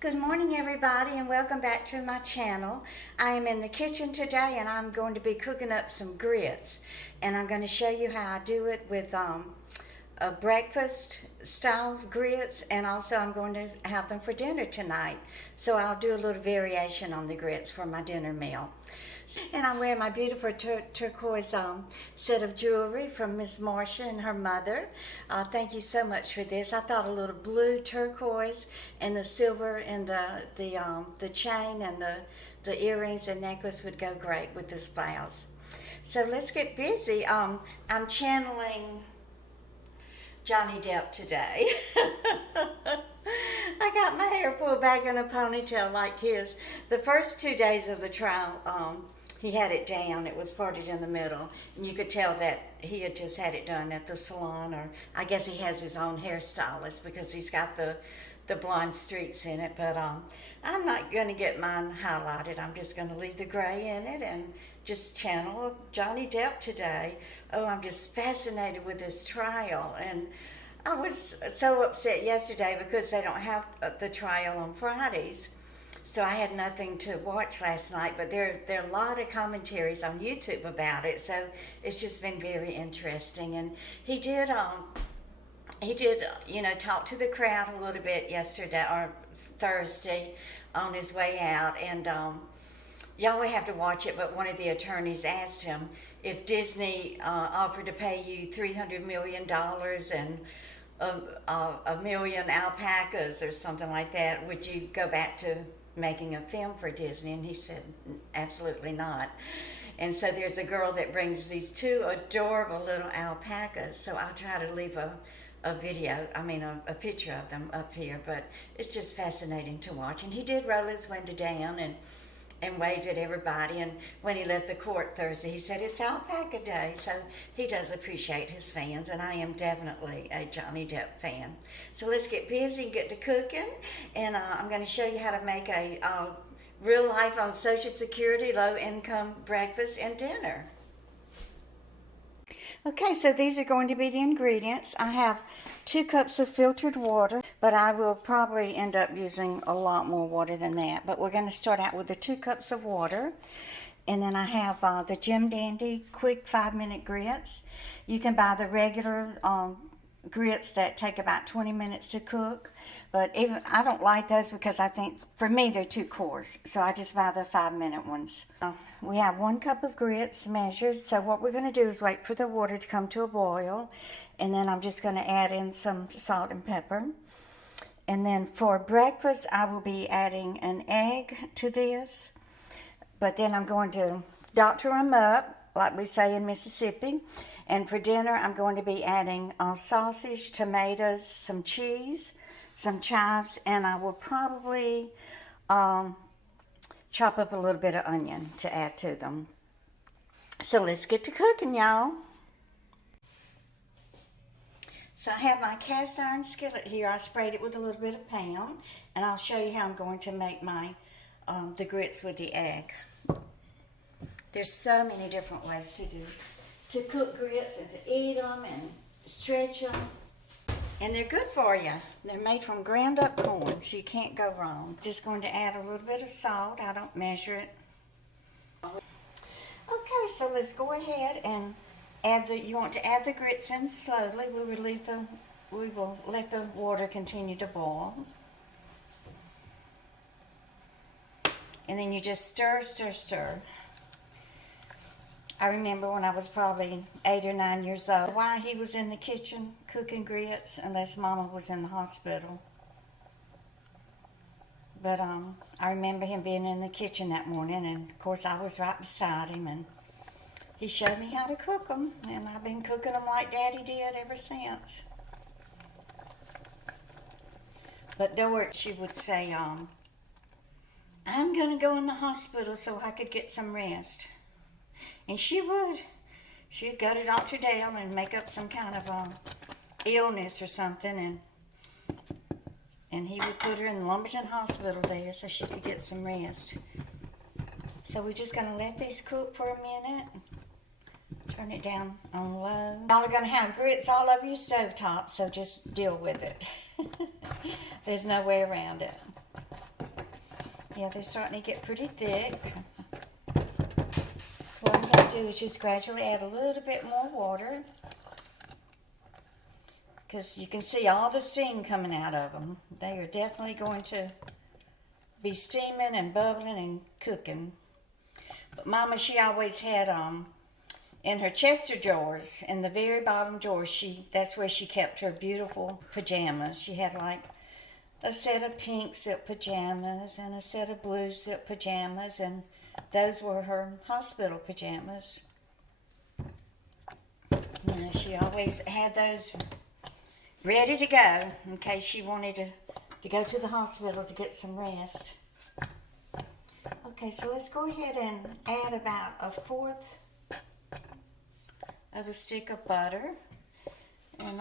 Good morning, everybody, and welcome back to my channel. I am in the kitchen today and I'm going to be cooking up some grits, and I'm going to show you how I do it with a breakfast style grits, and also I'm going to have them for dinner tonight. So I'll do a little variation on the grits for my dinner meal. And I'm wearing my beautiful turquoise set of jewelry from Miss Marcia and her mother. Thank you so much for this. I thought a little blue turquoise and the silver and the chain and the earrings and necklace would go great with this blouse. So let's get busy. I'm channeling Johnny Depp today. I got my hair pulled back in a ponytail like his. The first 2 days of the trial, he had it down. It was parted in the middle, and you could tell that he had just had it done at the salon, or I guess he has his own hairstylist because he's got the blonde streaks in it. But I'm not going to get mine highlighted. I'm just going to leave the gray in it and just channel Johnny Depp today. Oh, I'm just fascinated with this trial, and I was so upset yesterday because they don't have the trial on Fridays. So I had nothing to watch last night, but there are a lot of commentaries on YouTube about it. So it's just been very interesting. And he did talk to the crowd a little bit yesterday or Thursday on his way out. And y'all will have to watch it, but one of the attorneys asked him if Disney offered to pay you $300 million and a million alpacas or something like that, would you go back to making a film for Disney? And he said absolutely not. And so there's a girl that brings these two adorable little alpacas, so I'll try to leave a picture of them up here, but it's just fascinating to watch. And he did roll his window down and waved at everybody, and when he left the court Thursday he said it's Alpaca Day, so he does appreciate his fans, and I am definitely a Johnny Depp fan. So let's get busy and get to cooking, and I'm going to show you how to make a real life on Social Security low income breakfast and dinner. Okay, so these are going to be the ingredients. I have 2 cups of filtered water, but I will probably end up using a lot more water than that. But we're going to start out with the 2 cups of water. And then I have the Jim Dandy quick 5-minute grits. You can buy the regular grits that take about 20 minutes to cook, but even I don't like those because I think for me they're too coarse, so I just buy the 5-minute ones. We have 1 cup of grits measured, so what we're going to do is wait for the water to come to a boil, and then I'm just going to add in some salt and pepper. And then for breakfast I will be adding an egg to this, but then I'm going to doctor them up like we say in Mississippi. And for dinner, I'm going to be adding sausage, tomatoes, some cheese, some chives, and I will probably chop up a little bit of onion to add to them. So let's get to cooking, y'all. So I have my cast iron skillet here. I sprayed it with a little bit of Pam, and I'll show you how I'm going to make my the grits with the egg. There's so many different ways to cook grits and to eat them and stretch them, and they're good for you. They're made from ground up corn, so you can't go wrong. Just going to add a little bit of salt. I don't measure it. Okay, so let's go ahead and you want to add the grits in slowly. We will let the water continue to boil, and then you just stir. I remember when I was probably 8 or 9 years old, why he was in the kitchen cooking grits unless Mama was in the hospital. But I remember him being in the kitchen that morning, and of course I was right beside him, and he showed me how to cook them, and I've been cooking them like Daddy did ever since. But Dort, she would say, I'm going to go in the hospital so I could get some rest. And she would. She'd go to Dr. Dale and make up some kind of illness or something, and he would put her in the Lumberton Hospital there so she could get some rest. So we're just going to let these cook for a minute. Turn it down on low. Y'all are going to have grits all over your stovetop, so just deal with it. There's no way around it. Yeah, they're starting to get pretty thick. So what I'm going to do is just gradually add a little bit more water, because you can see all the steam coming out of them. They are definitely going to be steaming and bubbling and cooking. But Mama, she always had in her chest of drawers, in the very bottom drawer, that's where she kept her beautiful pajamas. She had like a set of pink silk pajamas and a set of blue silk pajamas, and those were her hospital pajamas. You know, she always had those ready to go in case she wanted to go to the hospital to get some rest. Okay, so let's go ahead and add about a fourth of a stick of butter. And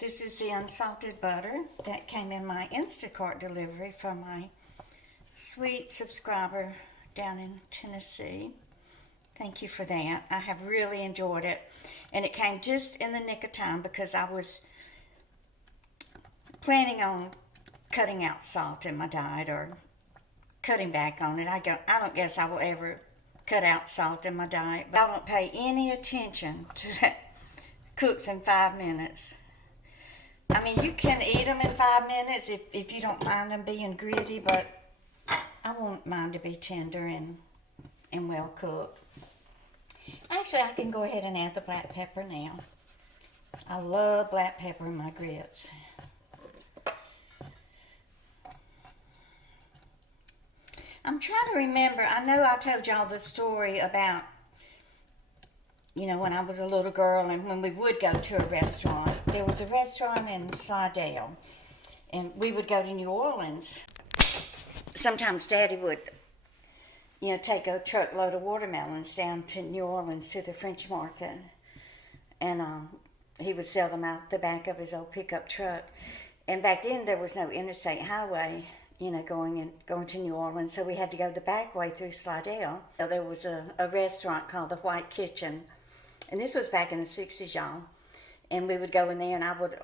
this is the unsalted butter that came in my Instacart delivery from my sweet subscriber down in Tennessee. Thank you for that. I have really enjoyed it. And it came just in the nick of time because I was planning on cutting out salt in my diet, or cutting back on it. I don't guess I will ever cut out salt in my diet, but I don't pay any attention to that. Cooks in 5 minutes. I mean, you can eat them in 5 minutes if you don't mind them being gritty, but I want mine to be tender and well cooked. Actually, I can go ahead and add the black pepper now. I love black pepper in my grits. I'm trying to remember. I know I told y'all the story about, you know, when I was a little girl and when we would go to a restaurant. There was a restaurant in Slidell, and we would go to New Orleans. Sometimes Daddy would, you know, take a truckload of watermelons down to New Orleans to the French market, and he would sell them out the back of his old pickup truck. And back then there was no interstate highway, you know, going to New Orleans, so we had to go the back way through Slidell. There was a restaurant called the White Kitchen, and this was back in the 60s, y'all. And we would go in there, and I would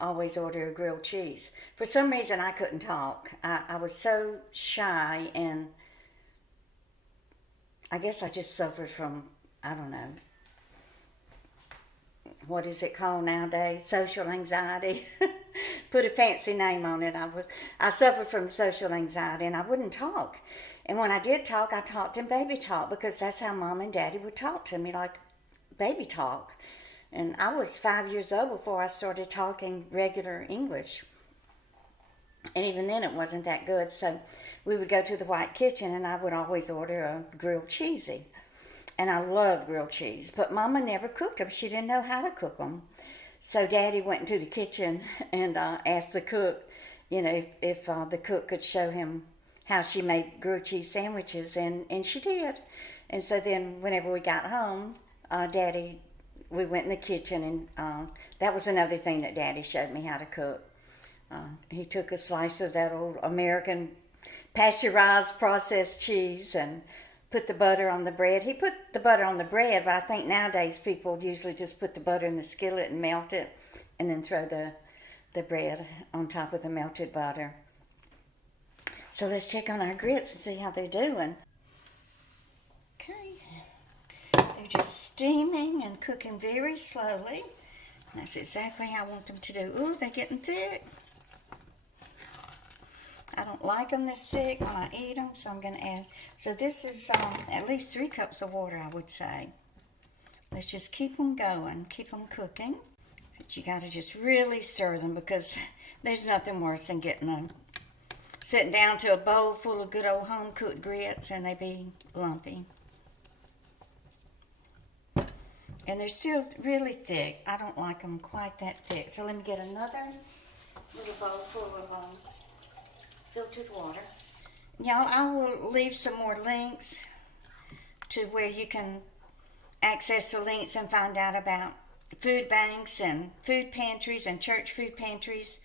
always order a grilled cheese. For some reason, I couldn't talk. I was so shy, and I guess I just suffered from, I don't know, what is it called nowadays? Social anxiety. Put a fancy name on it. I suffered from social anxiety, and I wouldn't talk. And when I did talk, I talked in baby talk, because that's how Mom and Daddy would talk to me, like baby talk. And I was 5 years old before I started talking regular English. And even then it wasn't that good. So we would go to the White Kitchen, and I would always order a grilled cheesy. And I loved grilled cheese. But Mama never cooked them. She didn't know how to cook them. So Daddy went into the kitchen and asked the cook, you know, if the cook could show him how she made grilled cheese sandwiches. And she did. And so then whenever we got home, we went in the kitchen, and that was another thing that Daddy showed me how to cook. He took a slice of that old American pasteurized processed cheese and put the butter on the bread. He put the butter on the bread, but I think nowadays people usually just put the butter in the skillet and melt it, and then throw the bread on top of the melted butter. So let's check on our grits and see how they're doing. Okay. They're just steaming and cooking very slowly. And that's exactly how I want them to do. Ooh, they're getting thick. I don't like them this thick when I eat them, so I'm going to add. So this is at least 3 cups of water, I would say. Let's just keep them going, keep them cooking. But you got to just really stir them, because there's nothing worse than getting them sitting down to a bowl full of good old home-cooked grits and they be lumpy. And they're still really thick. I don't like them quite that thick. So let me get another little bowl full of filtered water. Y'all, I will leave some more links to where you can access the links and find out about food banks and food pantries and church food pantries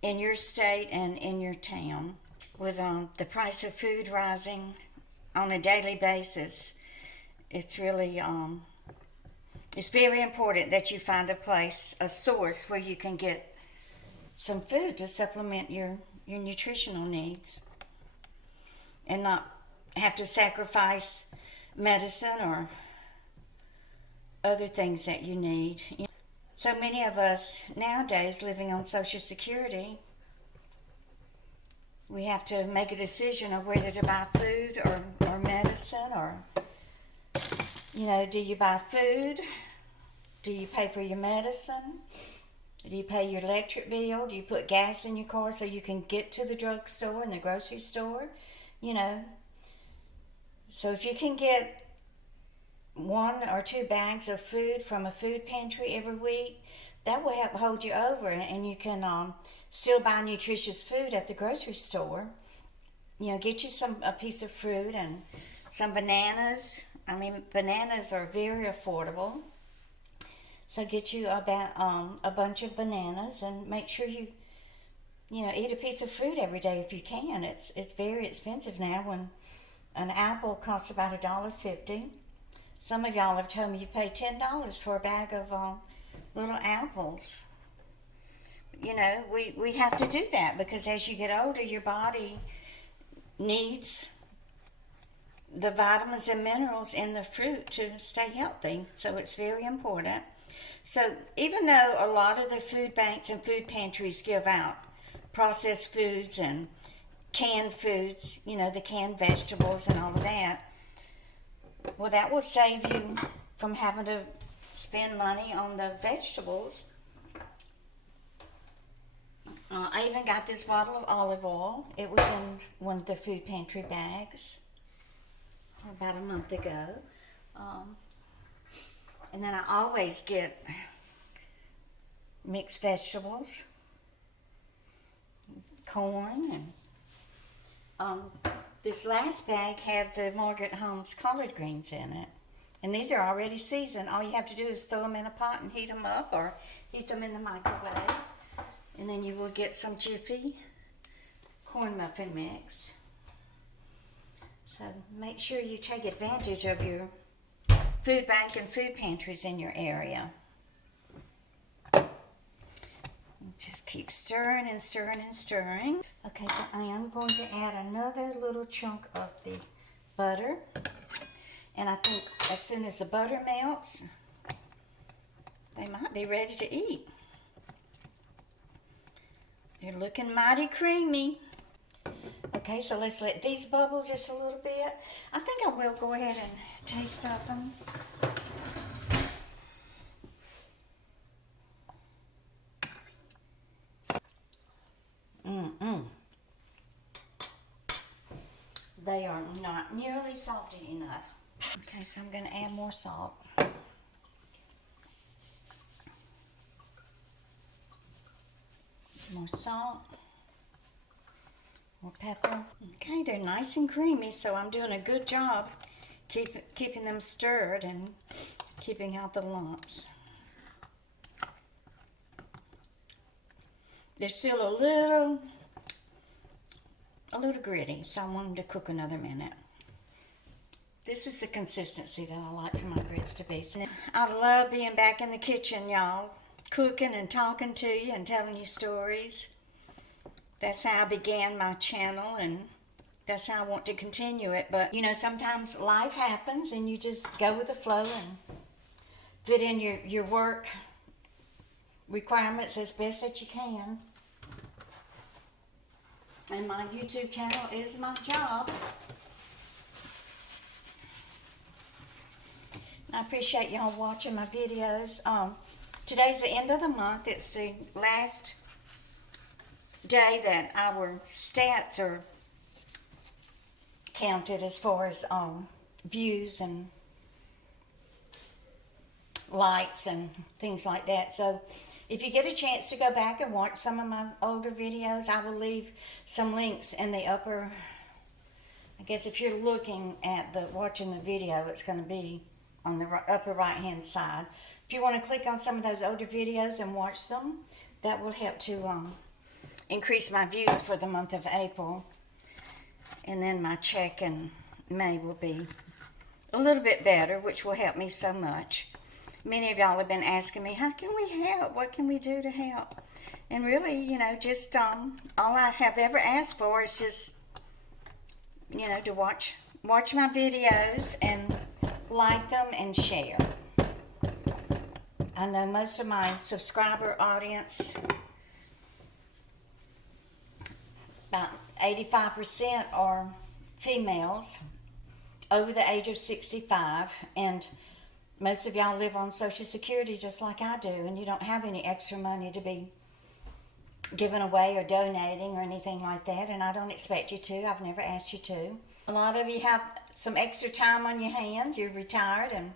in your state and in your town. With the price of food rising on a daily basis, it's really it's very important that you find a place, a source where you can get some food to supplement your nutritional needs. and not have to sacrifice medicine or other things that you need. So many of us nowadays living on Social Security, we have to make a decision of whether to buy food or medicine, or, do you buy food? Do you pay for your medicine? Do you pay your electric bill? Do you put gas in your car so you can get to the drugstore and the grocery store? So if you can get 1 or 2 bags of food from a food pantry every week, that will help hold you over, and you can still buy nutritious food at the grocery store. Get you a piece of fruit and some bananas. Bananas are very affordable. So get you a bunch of bananas, and make sure you eat a piece of fruit every day if you can. It's very expensive now. When an apple costs about $1.50. Some of y'all have told me you pay $10 for a bag of little apples. We have to do that, because as you get older, your body needs the vitamins and minerals in the fruit to stay healthy. So it's very important. So even though a lot of the food banks and food pantries give out processed foods and canned foods, the canned vegetables and all of that, well, that will save you from having to spend money on the vegetables. I even got this bottle of olive oil. It was in one of the food pantry bags about a month ago. And then I always get mixed vegetables, corn, and this last bag had the Margaret Holmes collard greens in it. And these are already seasoned. All you have to do is throw them in a pot and heat them up, or heat them in the microwave. And then you will get some Jiffy corn muffin mix. So make sure you take advantage of your food bank and food pantries in your area. Just keep stirring and stirring and stirring. Okay, so I am going to add another little chunk of the butter. And I think as soon as the butter melts, they might be ready to eat. They're looking mighty creamy. Okay, so let's let these bubble just a little bit. I think I will go ahead and taste of them. They are not nearly salty enough. Okay, so I'm going to add more salt. More salt. More pepper. Okay, they're nice and creamy, so I'm doing a good job keeping them stirred and keeping out the lumps. They're still a little gritty, so I want them to cook another minute. This is the consistency that I like for my grits to be. I love being back in the kitchen, y'all, cooking and talking to you and telling you stories. That's how I began my channel, and that's how I want to continue it. But, sometimes life happens and you just go with the flow and fit in your work requirements as best that you can. And my YouTube channel is my job. I appreciate y'all watching my videos. Today's the end of the month. It's the last day that our stats are counted as far as views and likes and things like that. So if you get a chance to go back and watch some of my older videos, I will leave some links in the upper, I guess if you're looking at watching the video, it's going to be on the upper right hand side. If you want to click on some of those older videos and watch them, that will help to increase my views for the month of April. And then my check in May will be a little bit better, which will help me so much. Many of y'all have been asking me, how can we help? What can we do to help? And really, just all I have ever asked for is just to watch my videos and like them and share. I know most of my subscriber audience, about 85% are females over the age of 65, and most of y'all live on Social Security just like I do, and you don't have any extra money to be giving away or donating or anything like that, and I don't expect you to. I've never asked you to. A lot of you have some extra time on your hands. You're retired, and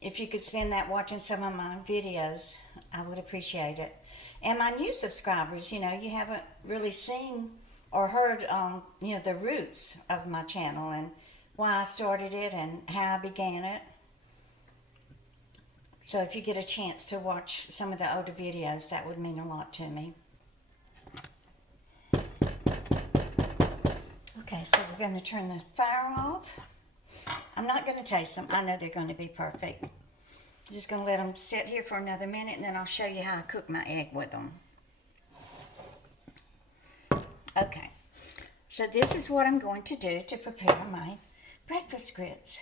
if you could spend that watching some of my videos, I would appreciate it. And my new subscribers, you haven't really seen or heard, the roots of my channel and why I started it and how I began it. So if you get a chance to watch some of the older videos, that would mean a lot to me. Okay, so we're going to turn the fire off. I'm not going to taste them. I know they're going to be perfect. I'm just going to let them sit here for another minute, and then I'll show you how I cook my egg with them. Okay, so this is what I'm going to do to prepare my breakfast grits.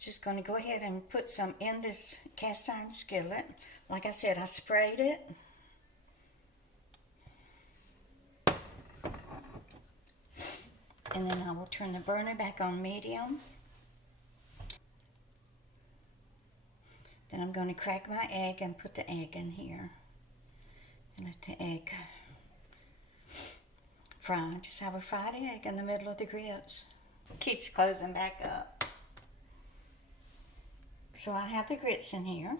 Just going to go ahead and put some in this cast iron skillet. Like I said, I sprayed it. And then I will turn the burner back on medium. Then I'm going to crack my egg and put the egg in here. And let the egg fry. Just have a fried egg in the middle of the grits. Keeps closing back up. So I have the grits in here.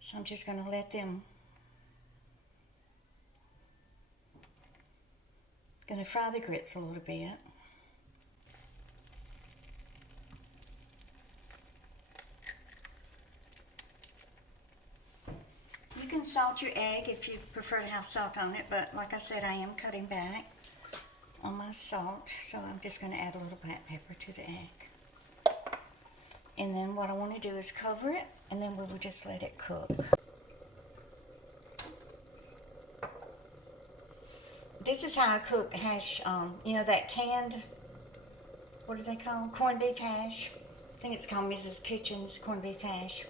So I'm just going to let them, going to fry the grits a little bit. You can salt your egg if you prefer to have salt on it, but like I said, I am cutting back on my salt, so I'm just going to add a little black pepper to the egg. And then what I want to do is cover it, and then we will just let it cook. This is how I cook hash, that canned, what do they call, corned beef hash? I think it's called Mrs. Kitchen's corned beef hash.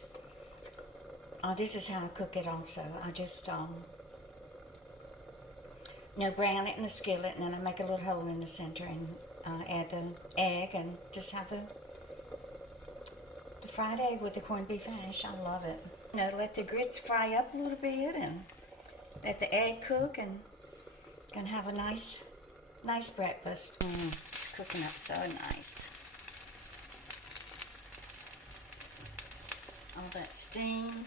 This is how I cook it also. I just, brown it in the skillet, and then I make a little hole in the center and add the egg and just have the fried egg with the corned beef hash. I love it. Let the grits fry up a little bit and let the egg cook, and gonna have a nice breakfast. It's cooking up so nice. All that steam.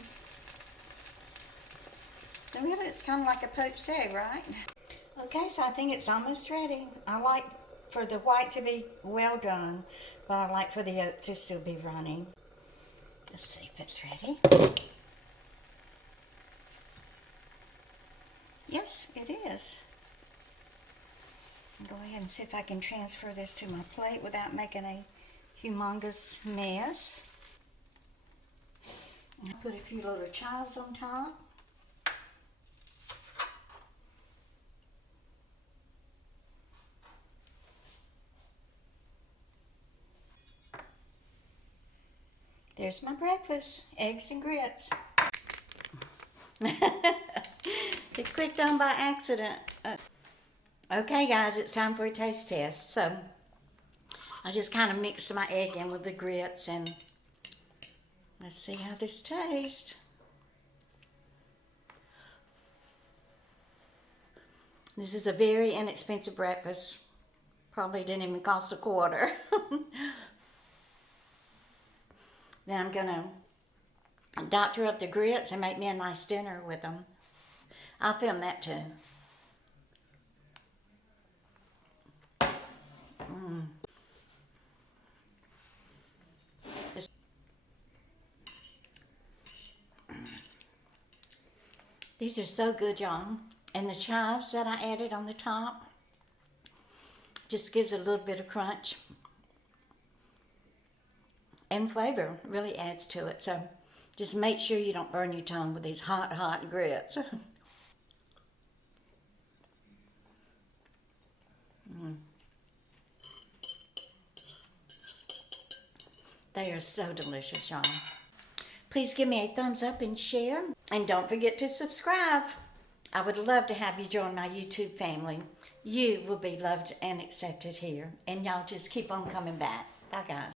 So really, it's kind of like a poached egg, right? Okay, so I think it's almost ready. I like for the white to be well done, but I like for the yolk to still be runny. Let's see if it's ready. Yes, it is. I'll go ahead and see if I can transfer this to my plate without making a humongous mess. I'll put a few little chives on top. There's my breakfast, eggs and grits. It clicked on by accident. Okay guys, it's time for a taste test. So I just kind of mixed my egg in with the grits, and let's see how this tastes. This is a very inexpensive breakfast. Probably didn't even cost a quarter. Then I'm gonna doctor up the grits and make me a nice dinner with them. I'll film that too. These are so good, y'all. And the chives that I added on the top just gives it a little bit of crunch. And flavor really adds to it. So just make sure you don't burn your tongue with these hot grits. They are so delicious, y'all. Please give me a thumbs up and share. And don't forget to subscribe. I would love to have you join my YouTube family. You will be loved and accepted here. And y'all just keep on coming back. Bye, guys.